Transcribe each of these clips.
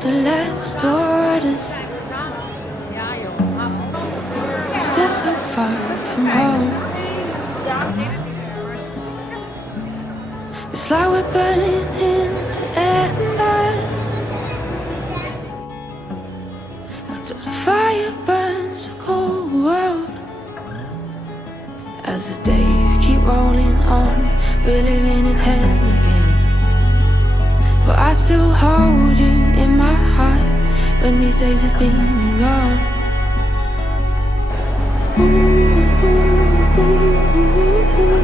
the last orders. We're still so far from home. It's like we're burning into embers. As the fire burns the cold world. As the days keep rolling on, we're living in hell again. But I still hold you in my heart when these days have been and gone. Ooh, ooh, ooh, ooh, ooh.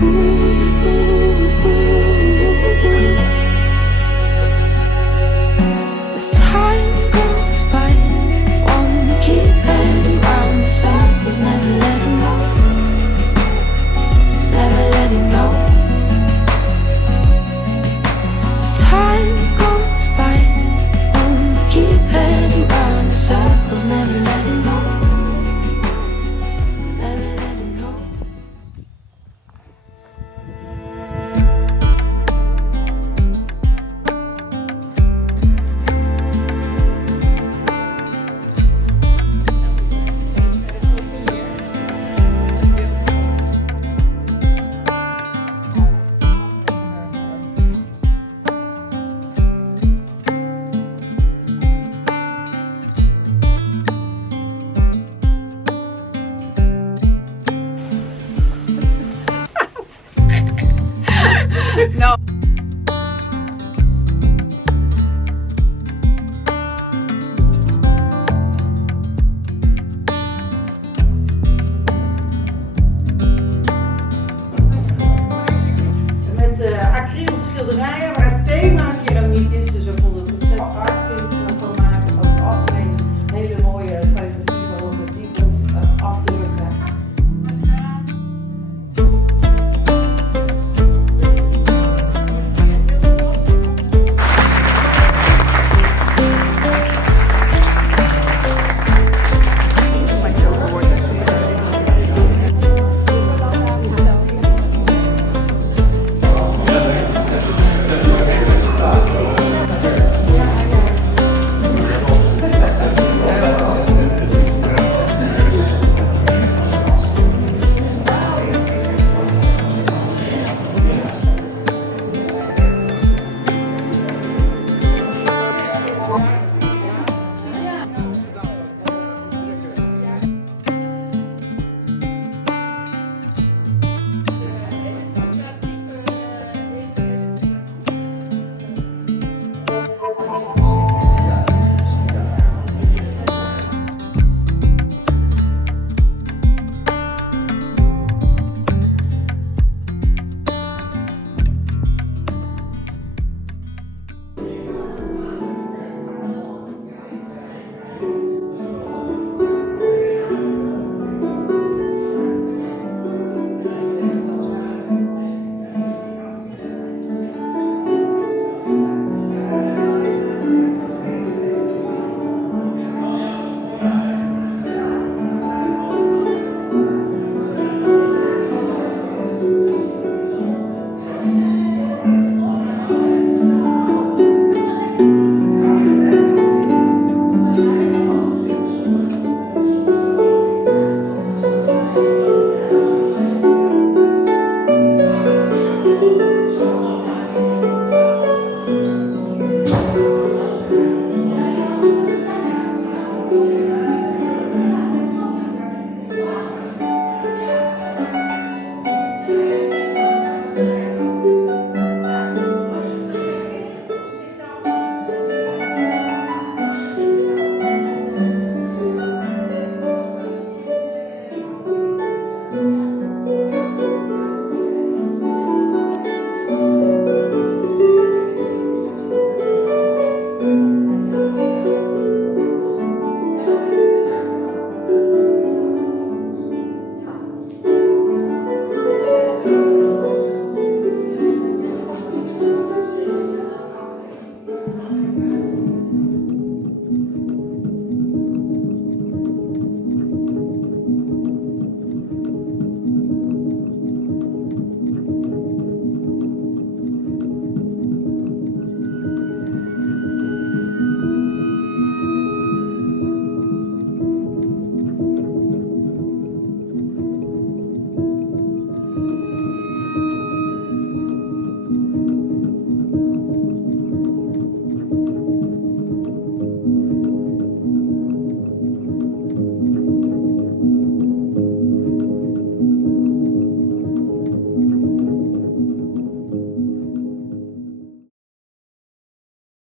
Ooh, ooh, ooh, ooh. As time goes by, wanna keep heading round the circles, never letting go, never letting go. As time goes by, wanna keep heading round the circles, never letting go, never letting go. No. Met acrylschilderijen waar het thema keramiek is, dus we vonden